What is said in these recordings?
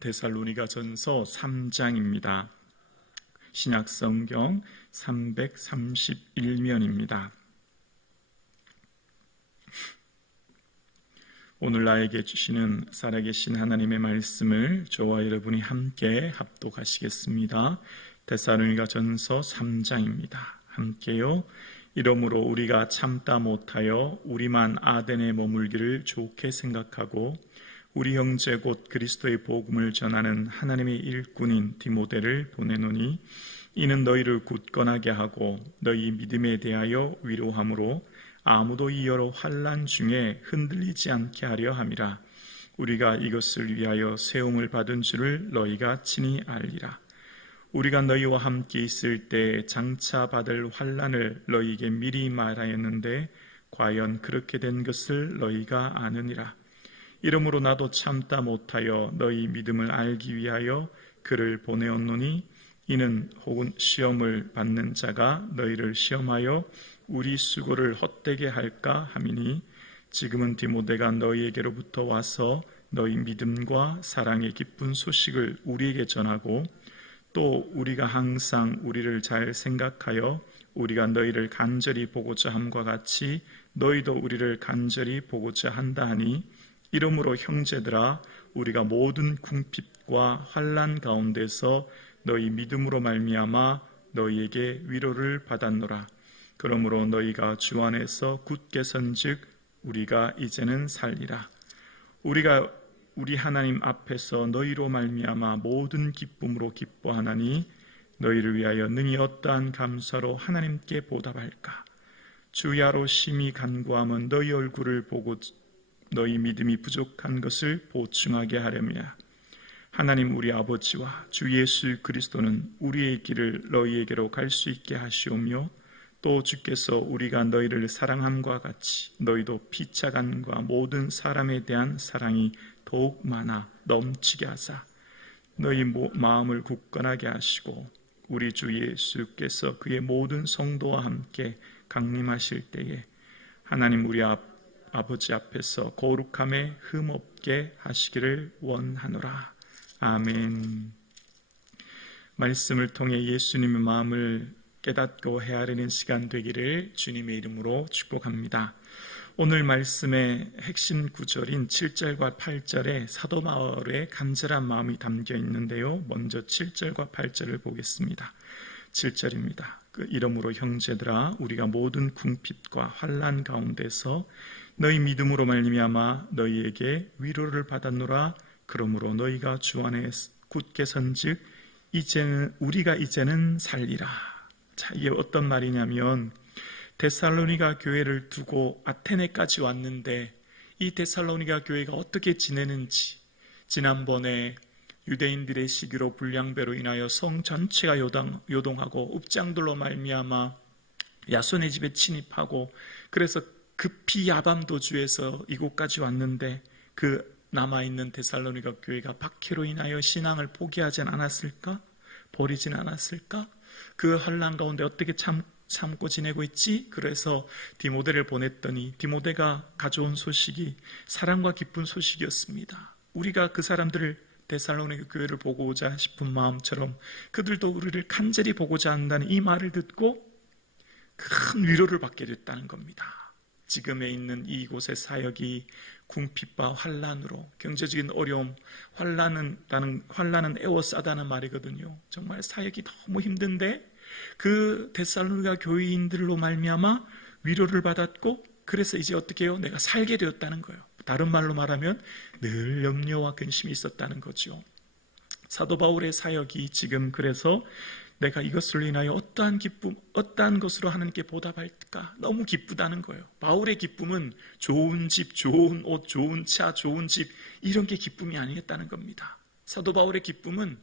데살로니가전서 3장입니다. 신약성경 331면입니다. 오늘 나에게 주시는 살아계신 하나님의 말씀을 저와 여러분이 함께 합독하시겠습니다. 데살로니가전서 3장입니다. 함께요. 이러므로 우리가 참다 못하여 우리만 아덴에 머물기를 좋게 생각하고 우리 형제 곧 그리스도의 복음을 전하는 하나님의 일꾼인 디모데를 보내노니 이는 너희를 굳건하게 하고 너희 믿음에 대하여 위로함으로 아무도 이 여러 환난 중에 흔들리지 않게 하려 함이라. 우리가 이것을 위하여 세움을 받은 줄을 너희가 친히 알리라. 우리가 너희와 함께 있을 때 장차 받을 환난을 너희에게 미리 말하였는데 과연 그렇게 된 것을 너희가 아느니라. 이러므로 나도 참다 못하여 너희 믿음을 알기 위하여 그를 보내었노니 이는 혹은 시험을 받는 자가 너희를 시험하여 우리 수고를 헛되게 할까 함이니 지금은 디모데가 너희에게로부터 와서 너희 믿음과 사랑의 기쁜 소식을 우리에게 전하고 또 우리가 항상 우리를 잘 생각하여 우리가 너희를 간절히 보고자 함과 같이 너희도 우리를 간절히 보고자 한다 하니 이러므로 형제들아 우리가 모든 궁핍과 환난 가운데서 너희 믿음으로 말미암아 너희에게 위로를 받았노라. 그러므로 너희가 주 안에서 굳게 선즉 우리가 이제는 살리라. 우리가 우리 하나님 앞에서 너희로 말미암아 모든 기쁨으로 기뻐하나니 너희를 위하여 능히 어떠한 감사로 하나님께 보답할까. 주야로 심히 간구함은 너희 얼굴을 보고 너희 믿음이 부족한 것을 보충하게 하려며 하나님 우리 아버지와 주 예수 그리스도는 우리의 길을 너희에게로 갈 수 있게 하시오며 또 주께서 우리가 너희를 사랑함과 같이 너희도 피차간과 모든 사람에 대한 사랑이 더욱 많아 넘치게 하사 너희 마음을 굳건하게 하시고 우리 주 예수께서 그의 모든 성도와 함께 강림하실 때에 하나님 우리 아버지 앞에서 거룩함에 흠없게 하시기를 원하노라. 아멘. 말씀을 통해 예수님의 마음을 깨닫고 헤아리는 시간 되기를 주님의 이름으로 축복합니다. 오늘 말씀의 핵심 구절인 7절과 8절에 사도 바울의 간절한 마음이 담겨 있는데요. 먼저 7절과 8절을 보겠습니다. 7절입니다. 이러므로 형제들아 우리가 모든 궁핍과 환난 가운데서 너희 믿음으로 말미암아 너희에게 위로를 받았노라. 그러므로 너희가 주 안에 굳게 선즉 우리가 이제는 살리라. 자, 이게 어떤 말이냐면 데살로니가 교회를 두고 아테네까지 왔는데 이 데살로니가 교회가 어떻게 지내는지, 지난번에 유대인들의 시기로 불량배로 인하여 성 전체가 요동하고 읍장들로 말미암아 야손의 집에 침입하고 그래서 급히 야밤 도주해서 이곳까지 왔는데 그 남아있는 데살로니가 교회가 박해로 인하여 신앙을 포기하진 않았을까? 버리진 않았을까? 그 환난 가운데 어떻게 참고 지내고 있지? 그래서 디모데를 보냈더니 디모데가 가져온 소식이 사랑과 기쁜 소식이었습니다. 우리가 그 사람들을 데살로니가 교회를 보고자 싶은 마음처럼 그들도 우리를 간절히 보고자 한다는 이 말을 듣고 큰 위로를 받게 됐다는 겁니다. 지금에 있는 이곳의 사역이 궁핍과 환난으로 경제적인 어려움, 환난은 에워싸다는 말이거든요. 정말 사역이 너무 힘든데 그 데살로니가 교인들로 말미암아 위로를 받았고 그래서 이제 어떻게 해요? 내가 살게 되었다는 거예요. 다른 말로 말하면 늘 염려와 근심이 있었다는 거죠. 사도 바울의 사역이 지금 그래서 내가 이것을 인하여 어떠한 기쁨, 어떠한 것으로 하나님께 보답할까? 너무 기쁘다는 거예요. 바울의 기쁨은 좋은 집, 좋은 옷, 좋은 차, 좋은 집 이런 게 기쁨이 아니었다는 겁니다. 사도 바울의 기쁨은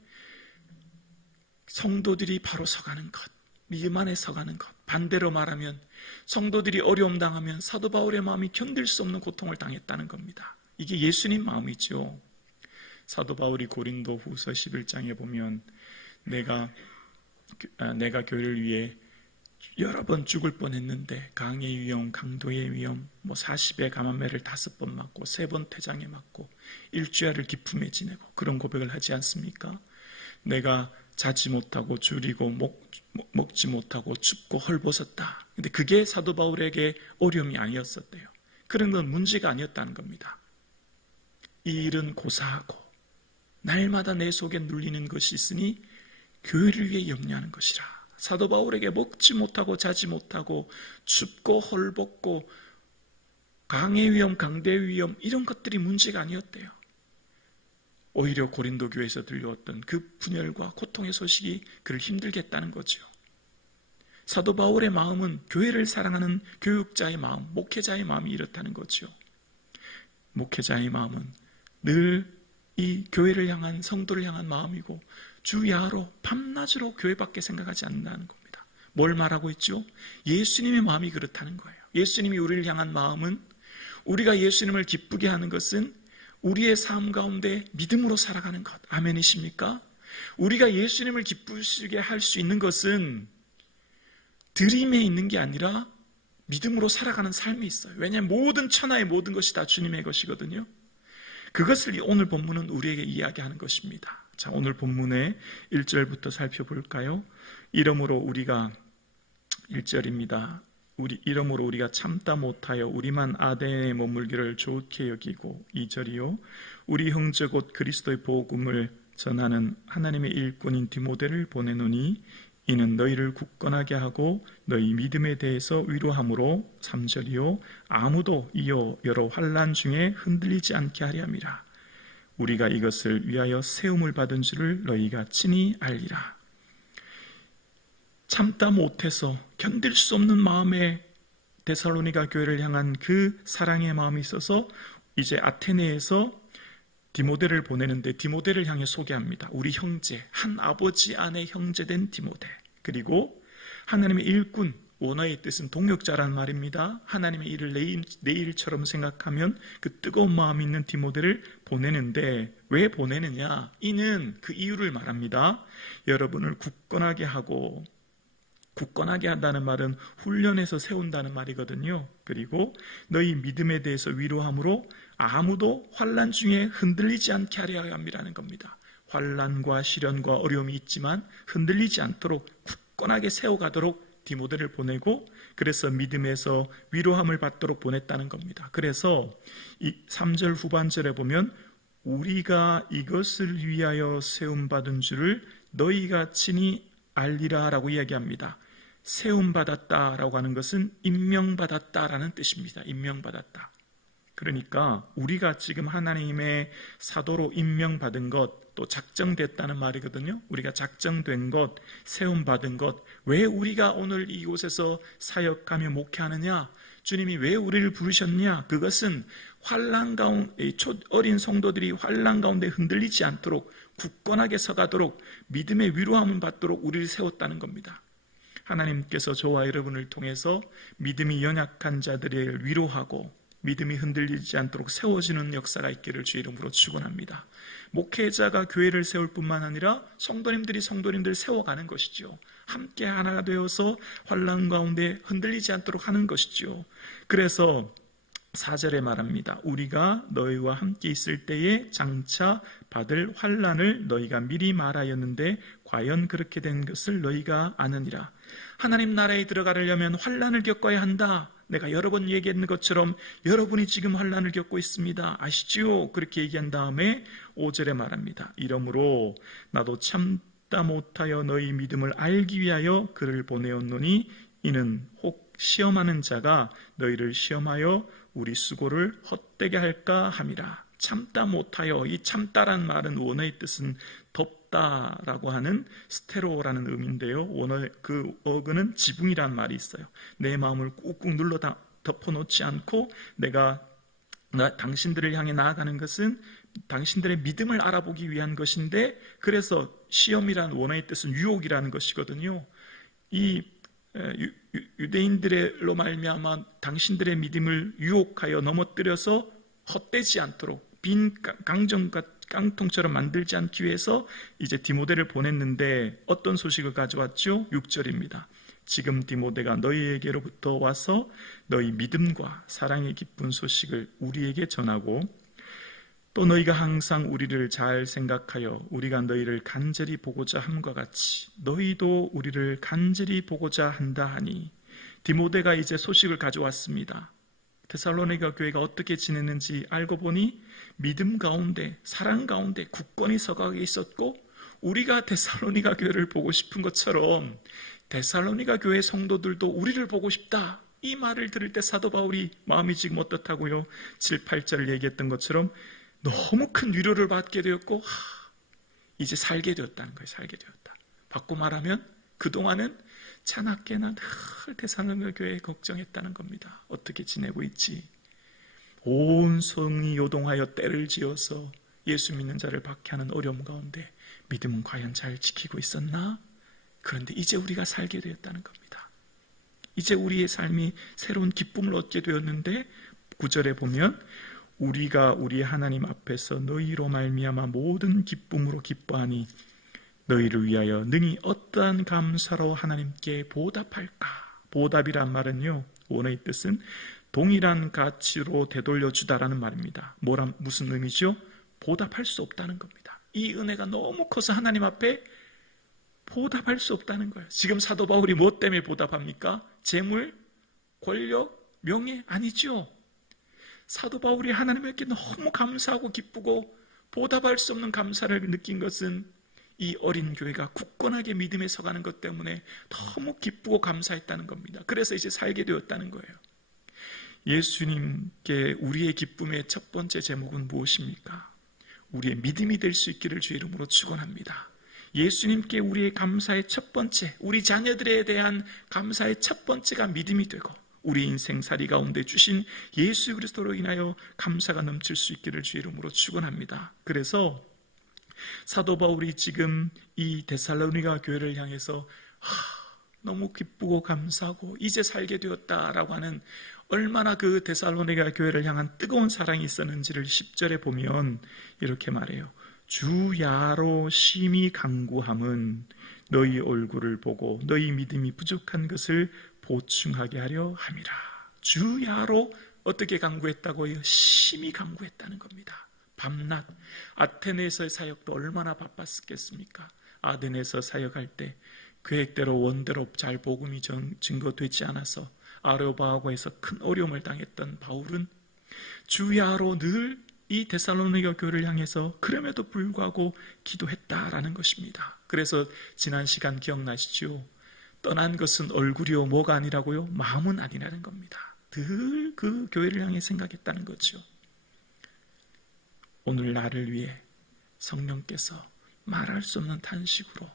성도들이 바로 서가는 것, 믿음 안에 서가는 것. 반대로 말하면 성도들이 어려움 당하면 사도 바울의 마음이 견딜 수 없는 고통을 당했다는 겁니다. 이게 예수님 마음이죠. 사도 바울이 고린도 후서 11장에 보면 내가 교회를 위해 여러 번 죽을 뻔했는데 강의 위험, 강도의 위험, 40에 감한매를 5번 맞고 3번 퇴장에 맞고 일주일을 기품에 지내고 그런 고백을 하지 않습니까? 내가 자지 못하고 줄이고 먹지 못하고 춥고 헐벗었다. 근데 그게 사도 바울에게 어려움이 아니었었대요. 그런 건 문제가 아니었다는 겁니다. 이 일은 고사하고 날마다 내 속에 눌리는 것이 있으니 교회를 위해 염려하는 것이라. 사도 바울에게 먹지 못하고 자지 못하고 춥고 헐벗고 강의 위험, 강대 위험 이런 것들이 문제가 아니었대요. 오히려 고린도 교회에서 들려왔던 그 분열과 고통의 소식이 그를 힘들게 했다는 거죠. 사도 바울의 마음은 교회를 사랑하는 교육자의 마음, 목회자의 마음이 이렇다는 거죠. 목회자의 마음은 늘 이 교회를 향한, 성도를 향한 마음이고 주야로 밤낮으로 교회밖에 생각하지 않는다는 겁니다. 뭘 말하고 있죠? 예수님의 마음이 그렇다는 거예요. 예수님이 우리를 향한 마음은, 우리가 예수님을 기쁘게 하는 것은 우리의 삶 가운데 믿음으로 살아가는 것. 아멘이십니까? 우리가 예수님을 기쁘시게 할 수 있는 것은 드림에 있는 게 아니라 믿음으로 살아가는 삶이 있어요. 왜냐하면 모든 천하의 모든 것이 다 주님의 것이거든요. 그것을 오늘 본문은 우리에게 이야기하는 것입니다. 자, 오늘 본문의 1절부터 살펴볼까요? 이러므로 우리가 1절입니다. 이러므로 우리가 참다 못하여 우리만 아덴에 머물기를 좋게 여기고 2절이요. 우리 형제 곧 그리스도의 복음을 전하는 하나님의 일꾼인 디모데를 보내노니 이는 너희를 굳건하게 하고 너희 믿음에 대해서 위로함으로 3절이요. 아무도 이어 여러 환난 중에 흔들리지 않게 하려 함이라. 우리가 이것을 위하여 세움을 받은 줄을 너희가 친히 알리라. 참다 못해서 견딜 수 없는 마음에 데살로니가 교회를 향한 그 사랑의 마음이 있어서 이제 아테네에서 디모데를 보내는데 디모데를 향해 소개합니다. 우리 형제, 한 아버지 안에 형제된 디모데. 그리고 하나님의 일꾼, 원어의 뜻은 동역자란 말입니다. 하나님의 일을 내 일처럼 생각하면 그 뜨거운 마음이 있는 디모데를 보내는데 왜 보내느냐? 이는 그 이유를 말합니다. 여러분을 굳건하게 하고, 굳건하게 한다는 말은 훈련해서 세운다는 말이거든요. 그리고 너희 믿음에 대해서 위로함으로 아무도 환난 중에 흔들리지 않게 하려 함이라는 겁니다. 환난과 시련과 어려움이 있지만 흔들리지 않도록 굳건하게 세워가도록 디모데를 보내고, 그래서 믿음에서 위로함을 받도록 보냈다는 겁니다. 그래서 이 3절 후반절에 보면 우리가 이것을 위하여 세움받은 줄을 너희가 친히 알리라 라고 이야기합니다. 세움받았다라고 하는 것은 임명받았다라는 뜻입니다. 임명받았다. 그러니까 우리가 지금 하나님의 사도로 임명받은 것, 또 작정됐다는 말이거든요. 우리가 작정된 것, 세움받은 것, 왜 우리가 오늘 이곳에서 사역하며 목회하느냐? 주님이 왜 우리를 부르셨냐? 그것은 환난 가운데, 어린 성도들이 환난 가운데 흔들리지 않도록 굳건하게 서가도록 믿음의 위로함을 받도록 우리를 세웠다는 겁니다. 하나님께서 저와 여러분을 통해서 믿음이 연약한 자들을 위로하고 믿음이 흔들리지 않도록 세워주는 역사가 있기를 주의 이름으로 축원합니다. 목회자가 교회를 세울 뿐만 아니라 성도님들 세워가는 것이죠. 함께 하나가 되어서 환난 가운데 흔들리지 않도록 하는 것이죠. 그래서 4절에 말합니다. 우리가 너희와 함께 있을 때에 장차 받을 환난을 너희가 미리 말하였는데 과연 그렇게 된 것을 너희가 아느니라. 하나님 나라에 들어가려면 환난을 겪어야 한다. 내가 여러 번 얘기했는 것처럼 여러분이 지금 환난을 겪고 있습니다. 아시지요? 그렇게 얘기한 다음에 5절에 말합니다. 이러므로 나도 참다 못하여 너희 믿음을 알기 위하여 그를 보내었노니 이는 혹 시험하는 자가 너희를 시험하여 우리 수고를 헛되게 할까 함이라. 참다 못하여, 이 참다란 말은 원어의 뜻은 덮다라고 하는 스테로라는 의미인데요. 원어 그 어근은 지붕이라는 말이 있어요. 내 마음을 꾹꾹 눌러 덮어놓지 않고 내가 당신들을 향해 나아가는 것은 당신들의 믿음을 알아보기 위한 것인데, 그래서 시험이라는 원어의 뜻은 유혹이라는 것이거든요. 이 유대인들로 말미암아 당신들의 믿음을 유혹하여 넘어뜨려서 헛되지 않도록 빈 깡통처럼 만들지 않기 위해서 이제 디모데를 보냈는데 어떤 소식을 가져왔죠? 6절입니다. 지금 디모데가 너희에게로부터 와서 너희 믿음과 사랑의 기쁜 소식을 우리에게 전하고 또 너희가 항상 우리를 잘 생각하여 우리가 너희를 간절히 보고자 함과 같이 너희도 우리를 간절히 보고자 한다 하니, 디모데가 이제 소식을 가져왔습니다. 데살로니가 교회가 어떻게 지냈는지 알고 보니 믿음 가운데, 사랑 가운데 굳건히 서가게 있었고, 우리가 데살로니가 교회를 보고 싶은 것처럼 데살로니가 교회 성도들도 우리를 보고 싶다, 이 말을 들을 때 사도 바울이 마음이 지금 어떻다고요? 7, 8절을 얘기했던 것처럼 너무 큰 위로를 받게 되었고, 이제 살게 되었다는 거예요. 살게 되었다. 바꿔 말하면 그동안은 차납게나 늘 데살로니가 교회에 걱정했다는 겁니다. 어떻게 지내고 있지? 온 성이 요동하여 때를 지어서 예수 믿는 자를 박해하는 어려움 가운데 믿음은 과연 잘 지키고 있었나? 그런데 이제 우리가 살게 되었다는 겁니다. 이제 우리의 삶이 새로운 기쁨을 얻게 되었는데, 9절에 보면 우리가 우리 하나님 앞에서 너희로 말미암아 모든 기쁨으로 기뻐하니 너희를 위하여 능히 어떠한 감사로 하나님께 보답할까? 보답이란 말은요, 원어의 뜻은 동일한 가치로 되돌려주다라는 말입니다. 무슨 의미죠? 보답할 수 없다는 겁니다. 이 은혜가 너무 커서 하나님 앞에 보답할 수 없다는 거예요. 지금 사도 바울이 무엇 때문에 보답합니까? 재물, 권력, 명예? 아니죠. 사도 바울이 하나님께 너무 감사하고 기쁘고 보답할 수 없는 감사를 느낀 것은 이 어린 교회가 굳건하게 믿음에 서가는 것 때문에 너무 기쁘고 감사했다는 겁니다. 그래서 이제 살게 되었다는 거예요. 예수님께 우리의 기쁨의 첫 번째 제목은 무엇입니까? 우리의 믿음이 될 수 있기를 주의 이름으로 축원합니다. 예수님께 우리의 감사의 첫 번째, 우리 자녀들에 대한 감사의 첫 번째가 믿음이 되고, 우리 인생살이 가운데 주신 예수 그리스도로 인하여 감사가 넘칠 수 있기를 주의 이름으로 축원합니다. 그래서 사도 바울이 지금 이 데살로니가 교회를 향해서 너무 기쁘고 감사하고 이제 살게 되었다라고 하는, 얼마나 그 데살로니가 교회를 향한 뜨거운 사랑이 있었는지를 10절에 보면 이렇게 말해요. 주야로 심히 간구함은 너희 얼굴을 보고 너희 믿음이 부족한 것을 보충하게 하려 함이라. 주야로 어떻게 간구했다고요? 심히 간구했다는 겁니다. 밤낮. 아테네에서의 사역도 얼마나 바빴겠습니까? 아덴에서 사역할 때 계획대로 원대로 잘 복음이 증거되지 않아서 아레오바하고에서 큰 어려움을 당했던 바울은 주야로 늘 이 데살로니가 교회를 향해서 그럼에도 불구하고 기도했다라는 것입니다. 그래서 지난 시간 기억나시죠? 떠난 것은 얼굴이요 뭐가 아니라고요? 마음은 아니라는 겁니다. 늘 그 교회를 향해 생각했다는 거죠. 오늘 나를 위해 성령께서 말할 수 없는 탄식으로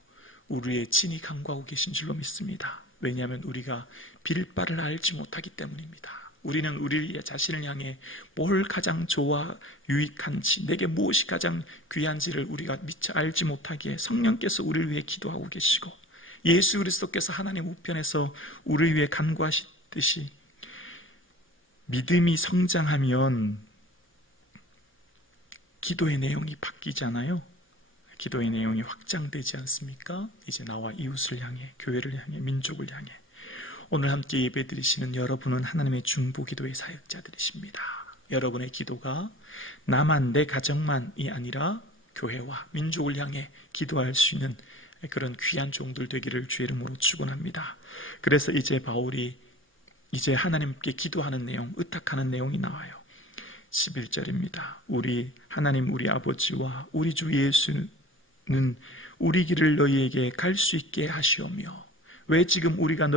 우리의 진이 간구하고 계신 줄로 믿습니다. 왜냐하면 우리가 빌 바를 알지 못하기 때문입니다. 우리는 우리 자신을 향해 뭘 가장 좋아 유익한지, 내게 무엇이 가장 귀한지를 우리가 미처 알지 못하기에 성령께서 우리를 위해 기도하고 계시고, 예수 그리스도께서 하나님 우편에서 우리를 위해 간구하시듯이 믿음이 성장하면 기도의 내용이 바뀌잖아요. 기도의 내용이 확장되지 않습니까? 이제 나와 이웃을 향해, 교회를 향해, 민족을 향해. 오늘 함께 예배드리시는 여러분은 하나님의 중보기도의 사역자들이십니다. 여러분의 기도가 나만, 내 가정만이 아니라 교회와 민족을 향해 기도할 수 있는 그런 귀한 종들 되기를 주의 이름으로 축원합니다. 그래서 이제 바울이 이제 하나님께 기도하는 내용, 의탁하는 내용이 나와요. 11절입니다. 우리 하나님 우리 아버지와 우리 주 예수는 우리 길을 너희에게 갈 수 있게 하시오며. 왜 지금 우리가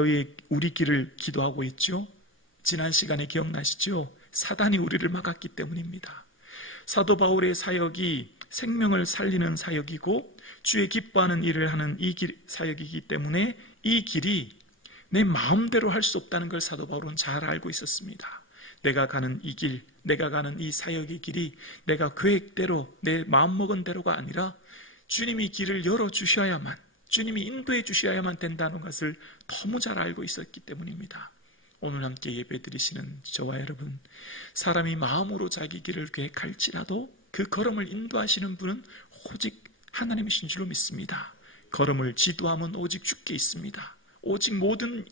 우리 길을 기도하고 있죠? 지난 시간에 기억나시죠? 사단이 우리를 막았기 때문입니다. 사도 바울의 사역이 생명을 살리는 사역이고 주의 기뻐하는 일을 하는 이 사역이기 때문에 이 길이 내 마음대로 할 수 없다는 걸 사도 바울은 잘 알고 있었습니다. 내가 가는 이 길, 내가 가는 이 사역의 길이 내가 계획대로, 내 마음먹은 대로가 아니라 주님이 길을 열어주셔야만, 주님이 인도해 주셔야만 된다는 것을 너무 잘 알고 있었기 때문입니다. 오늘 함께 예배드리시는 저와 여러분, 사람이 마음으로 자기 길을 계획할지라도 그 걸음을 인도하시는 분은 오직 하나님이신 줄로 믿습니다. 걸음을 지도함은 오직 주께 있습니다. 오직 모든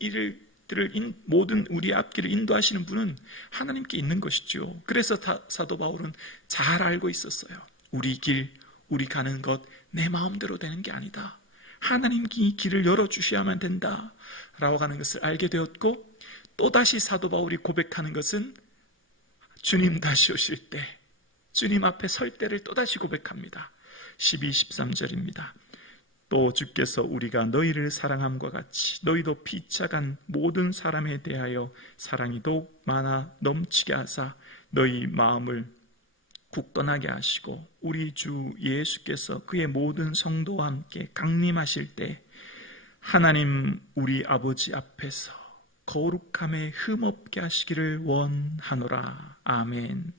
모든 우리 앞길을 인도하시는 분은 하나님께 있는 것이죠. 그래서 사도 바울은 잘 알고 있었어요. 우리 길, 우리 가는 것 내 마음대로 되는 게 아니다. 하나님이 길을 열어주셔야만 된다 라고 하는 것을 알게 되었고, 또다시 사도 바울이 고백하는 것은 주님 다시 오실 때, 주님 앞에 설 때를 또다시 고백합니다. 12, 13절입니다. 또 주께서 우리가 너희를 사랑함과 같이 너희도 피차간 모든 사람에 대하여 사랑이 더욱 많아 넘치게 하사 너희 마음을 굳건하게 하시고 우리 주 예수께서 그의 모든 성도와 함께 강림하실 때 하나님 우리 아버지 앞에서 거룩함에 흠없게 하시기를 원하노라. 아멘.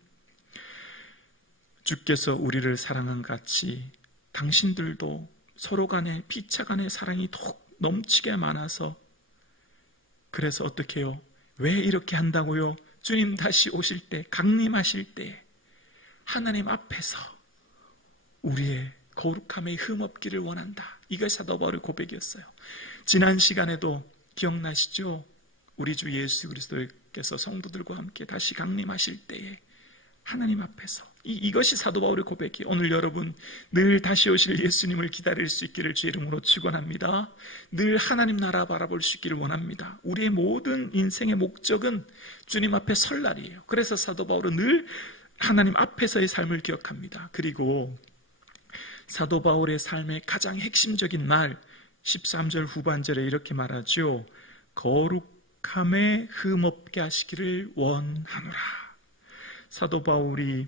주께서 우리를 사랑한 같이 당신들도 서로 간에 피차 간의 사랑이 더욱 넘치게 많아서, 그래서 어떻게 해요? 왜 이렇게 한다고요? 주님 다시 오실 때, 강림하실 때 하나님 앞에서 우리의 거룩함에 흠없기를 원한다. 이것이 사도 바울의 고백이었어요. 지난 시간에도 기억나시죠? 우리 주 예수 그리스도께서 성도들과 함께 다시 강림하실 때에 하나님 앞에서, 이것이 사도 바울의 고백이에요. 오늘 여러분 늘 다시 오실 예수님을 기다릴 수 있기를 주의 이름으로 축원합니다. 늘 하나님 나라 바라볼 수 있기를 원합니다. 우리의 모든 인생의 목적은 주님 앞에 설 날이에요. 그래서 사도 바울은 늘 하나님 앞에서의 삶을 기억합니다. 그리고 사도 바울의 삶의 가장 핵심적인 말 13절 후반절에 이렇게 말하죠. 거룩함에 흠없게 하시기를 원하노라. 사도 바울이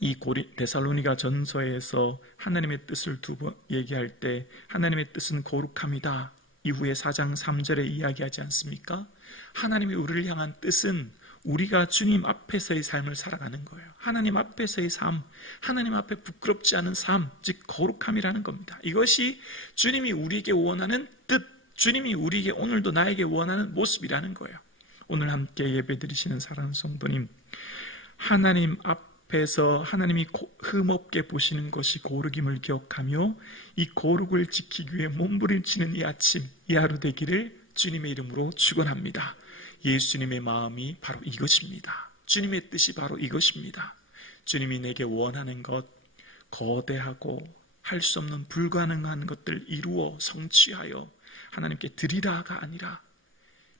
이 데살로니가 전서에서 하나님의 뜻을 두 번 얘기할 때 하나님의 뜻은 거룩함이다. 이후에 4장 3절에 이야기하지 않습니까? 하나님이 우리를 향한 뜻은 우리가 주님 앞에서의 삶을 살아가는 거예요. 하나님 앞에서의 삶, 하나님 앞에 부끄럽지 않은 삶, 즉 거룩함이라는 겁니다. 이것이 주님이 우리에게 원하는 뜻, 주님이 우리에게 오늘도 나에게 원하는 모습이라는 거예요. 오늘 함께 예배드리시는 사랑하는 성도님, 하나님 앞에서 하나님이 흠없게 보시는 것이 거룩임을 기억하며 이 거룩을 지키기 위해 몸부림치는 이 아침, 이 하루 되기를 주님의 이름으로 축원합니다. 예수님의 마음이 바로 이것입니다. 주님의 뜻이 바로 이것입니다. 주님이 내게 원하는 것, 거대하고 할 수 없는 불가능한 것들 이루어 성취하여 하나님께 드리라가 아니라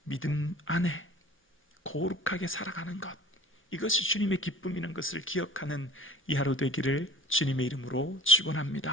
믿음 안에 거룩하게 살아가는 것, 이것이 주님의 기쁨이라는 것을 기억하는 이 하루 되기를 주님의 이름으로 축원합니다.